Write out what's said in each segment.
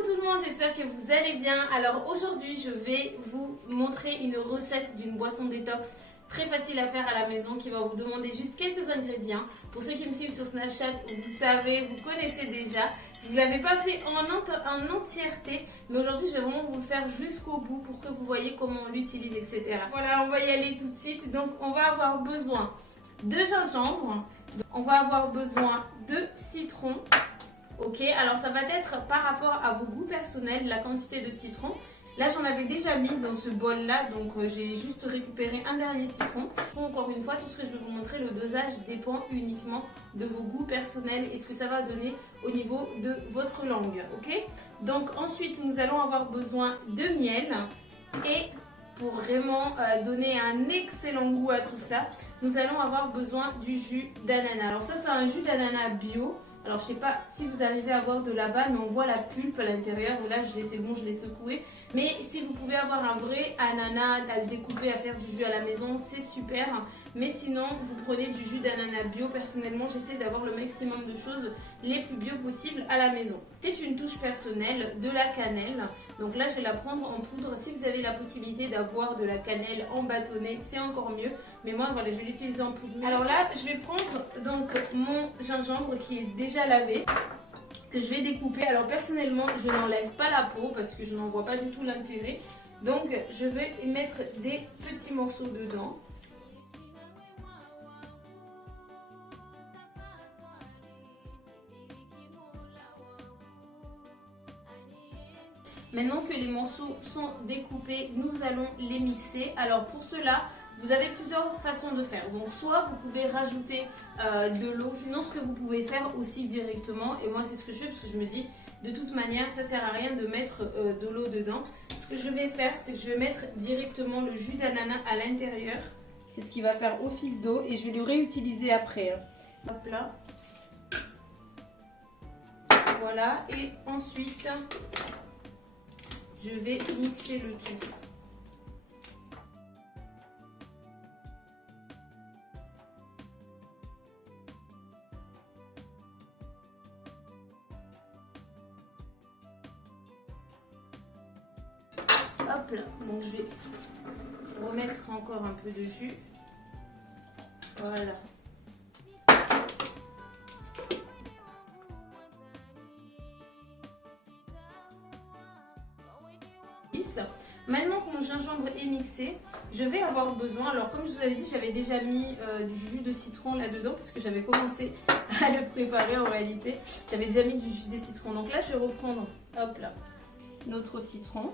Coucou tout le monde, j'espère que vous allez bien. Alors aujourd'hui je vais vous montrer une recette d'une boisson détox très facile à faire à la maison qui va vous demander juste quelques ingrédients. Pour ceux qui me suivent sur Snapchat, vous savez, vous connaissez déjà. Je ne l'avais pas fait en entièreté, mais aujourd'hui je vais vraiment vous le faire jusqu'au bout pour que vous voyez comment on l'utilise, etc. Voilà, on va y aller tout de suite. Donc on va avoir besoin de gingembre, on va avoir besoin de citron. Ok, alors ça va être par rapport à vos goûts personnels, la quantité de citron. Là, j'en avais déjà mis dans ce bol-là, donc j'ai juste récupéré un dernier citron. Encore une fois, tout ce que je vais vous montrer, le dosage dépend uniquement de vos goûts personnels et ce que ça va donner au niveau de votre langue. Ok, donc ensuite, nous allons avoir besoin de miel et pour vraiment donner un excellent goût à tout ça, nous allons avoir besoin du jus d'ananas. Alors ça, c'est un jus d'ananas bio. Alors je sais pas si vous arrivez à voir de là-bas, mais on voit la pulpe à l'intérieur. Là c'est bon, je l'ai secoué. Mais si vous pouvez avoir un vrai ananas à le découper, à faire du jus à la maison, c'est super. Mais sinon, vous prenez du jus d'ananas bio. Personnellement, j'essaie d'avoir le maximum de choses les plus bio possibles à la maison. C'est une touche personnelle, de la cannelle. Donc là, je vais la prendre en poudre. Si vous avez la possibilité d'avoir de la cannelle en bâtonnet, c'est encore mieux. Mais moi, voilà, je vais l'utiliser en poudre. Alors là, je vais prendre donc mon gingembre qui est déjà lavé, que je vais découper. Alors personnellement, je n'enlève pas la peau parce que je n'en vois pas du tout l'intérêt. Donc, je vais mettre des petits morceaux dedans. Maintenant que les morceaux sont découpés, nous allons les mixer. Alors pour cela, vous avez plusieurs façons de faire. Donc soit vous pouvez rajouter de l'eau, sinon ce que vous pouvez faire aussi directement, et moi c'est ce que je fais parce que je me dis de toute manière ça sert à rien de mettre de l'eau dedans. Ce que je vais faire, c'est que je vais mettre directement le jus d'ananas à l'intérieur. C'est ce qui va faire office d'eau et je vais le réutiliser après. Hop là. Voilà, et ensuite je vais mixer le tout. Hop là, donc je vais remettre encore un peu de jus. Voilà. Maintenant que mon gingembre est mixé, je vais avoir besoin, alors comme je vous avais dit, j'avais déjà mis du jus de citron là-dedans parce que j'avais commencé à le préparer en réalité. J'avais déjà mis du jus de citron. Donc là, je vais reprendre, hop là, notre citron.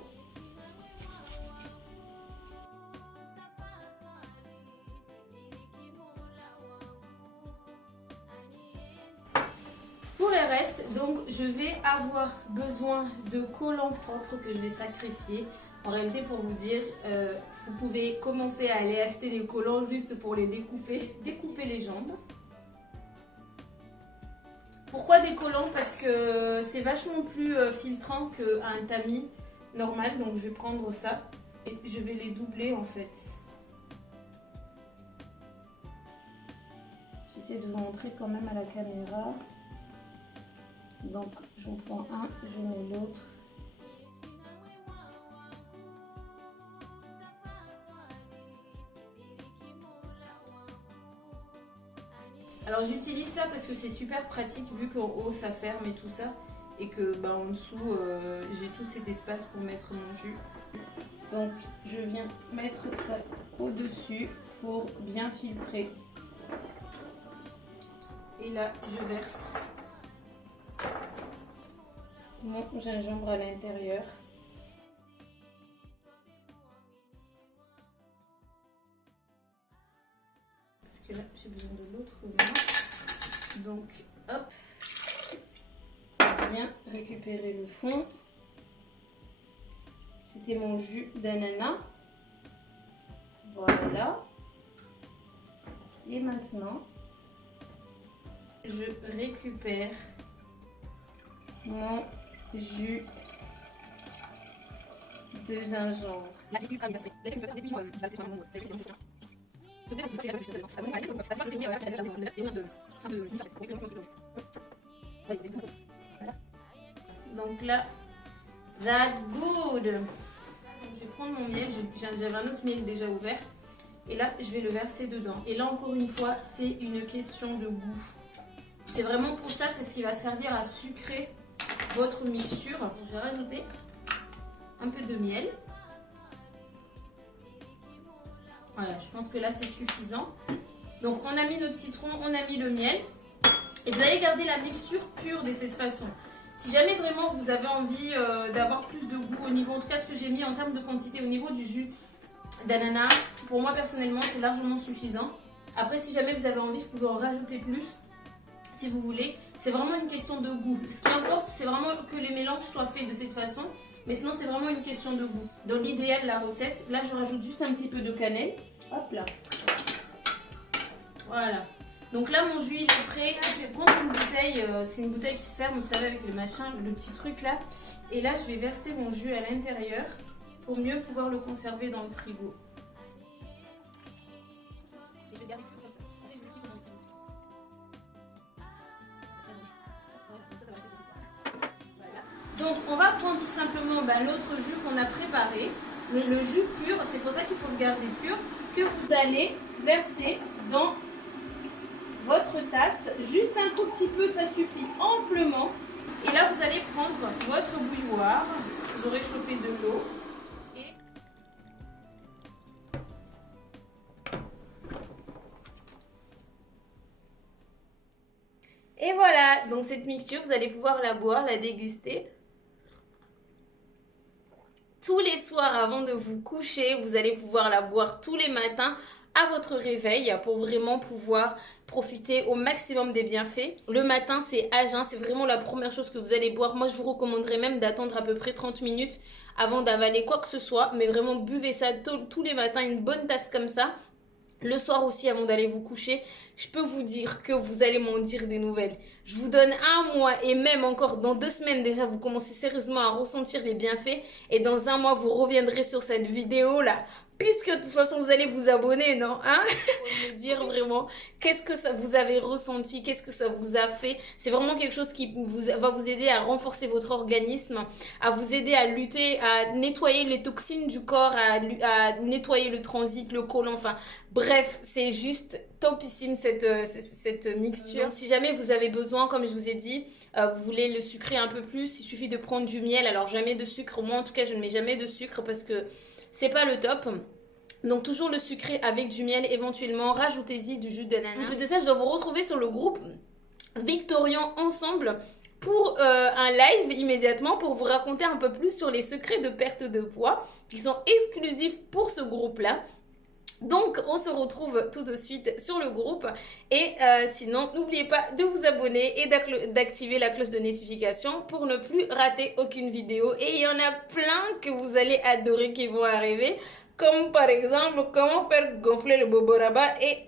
Pour le reste, donc je vais avoir besoin de collants propres que je vais sacrifier. En réalité, pour vous dire, vous pouvez commencer à aller acheter les collants juste pour les découper les jambes. Pourquoi des collants? Parce que c'est vachement plus filtrant qu'un tamis normal. Donc je vais prendre ça et je vais les doubler en fait. J'essaie de vous montrer quand même à la caméra. Donc j'en prends un, je mets l'autre. Alors j'utilise ça parce que c'est super pratique vu qu'en haut ça ferme et tout ça. Et que en dessous j'ai tout cet espace pour mettre mon jus. Donc je viens mettre ça au-dessus pour bien filtrer. Et là je verse mon gingembre à l'intérieur. Parce que là j'ai besoin de l'autre main. Donc hop, bien récupérer le fond. C'était mon jus d'ananas. Voilà. Et maintenant, je récupère mon jus de gingembre. Donc là, That's good. Donc, je vais prendre mon miel. J'avais un autre miel déjà ouvert. Et là, je vais le verser dedans. Et là, encore une fois, c'est une question de goût. C'est vraiment pour ça, c'est ce qui va servir à sucrer votre mixture. Je vais rajouter un peu de miel. Voilà, je pense que là, c'est suffisant. Donc, on a mis notre citron, on a mis le miel. Et vous allez garder la mixture pure de cette façon. Si jamais vraiment vous avez envie d'avoir plus de goût au niveau, en tout cas ce que j'ai mis en termes de quantité au niveau du jus d'ananas, pour moi personnellement c'est largement suffisant. Après si jamais vous avez envie, vous pouvez en rajouter plus si vous voulez. C'est vraiment une question de goût. Ce qui importe c'est vraiment que les mélanges soient faits de cette façon. Mais sinon c'est vraiment une question de goût. Dans l'idéal de la recette, là je rajoute juste un petit peu de cannelle. Hop là. Voilà. Donc là mon jus il est prêt. Je vais prendre une bouteille, c'est une bouteille qui se ferme, vous savez avec le machin, le petit truc là. Et là je vais verser mon jus à l'intérieur pour mieux pouvoir le conserver dans le frigo. Et je vais garder tout comme ça. Après je vais aussi mon petit aussi. Voilà. Donc on va prendre tout simplement notre jus qu'on a préparé. Le jus pur, c'est pour ça qu'il faut le garder pur, que vous allez verser dans votre tasse, juste un tout petit peu, ça suffit amplement. Et là, vous allez prendre votre bouilloire, vous aurez chauffé de l'eau. Et voilà, donc cette mixture, vous allez pouvoir la boire, la déguster. Tous les soirs avant de vous coucher, vous allez pouvoir la boire tous les matins à votre réveil pour vraiment pouvoir profiter au maximum des bienfaits. Le matin, c'est à jeun, c'est vraiment la première chose que vous allez boire. Moi, je vous recommanderais même d'attendre à peu près 30 minutes avant d'avaler quoi que ce soit. Mais vraiment, buvez ça tous les matins, une bonne tasse comme ça. Le soir aussi, avant d'aller vous coucher, je peux vous dire que vous allez m'en dire des nouvelles. Je vous donne un mois et même encore dans 2 semaines déjà, vous commencez sérieusement à ressentir les bienfaits. Et dans un mois, vous reviendrez sur cette vidéo-là. Puisque de toute façon, vous allez vous abonner, non hein? Pour me dire vraiment qu'est-ce que ça vous avez ressenti, qu'est-ce que ça vous a fait. C'est vraiment quelque chose qui va vous aider à renforcer votre organisme, à vous aider à lutter, à nettoyer les toxines du corps, à nettoyer le transit, le côlon, enfin bref, c'est juste topissime cette mixture. Donc, si jamais vous avez besoin, comme je vous ai dit, vous voulez le sucrer un peu plus, il suffit de prendre du miel. Alors jamais de sucre, moi en tout cas je ne mets jamais de sucre parce que c'est pas le top. Donc toujours le sucré avec du miel éventuellement, rajoutez-y du jus d'ananas. En plus de ça, je dois vous retrouver sur le groupe Victorian ensemble pour un live immédiatement pour vous raconter un peu plus sur les secrets de perte de poids qui sont exclusifs pour ce groupe-là. Donc on se retrouve tout de suite sur le groupe et sinon n'oubliez pas de vous abonner et d'activer la cloche de notification pour ne plus rater aucune vidéo. Et il y en a plein que vous allez adorer qui vont arriver, comme par exemple comment faire gonfler le bobo rabat, et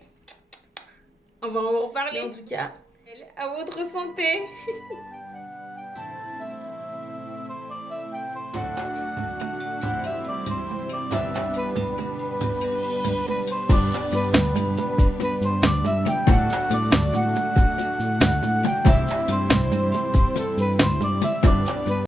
on va en reparler. En tout cas, à votre santé.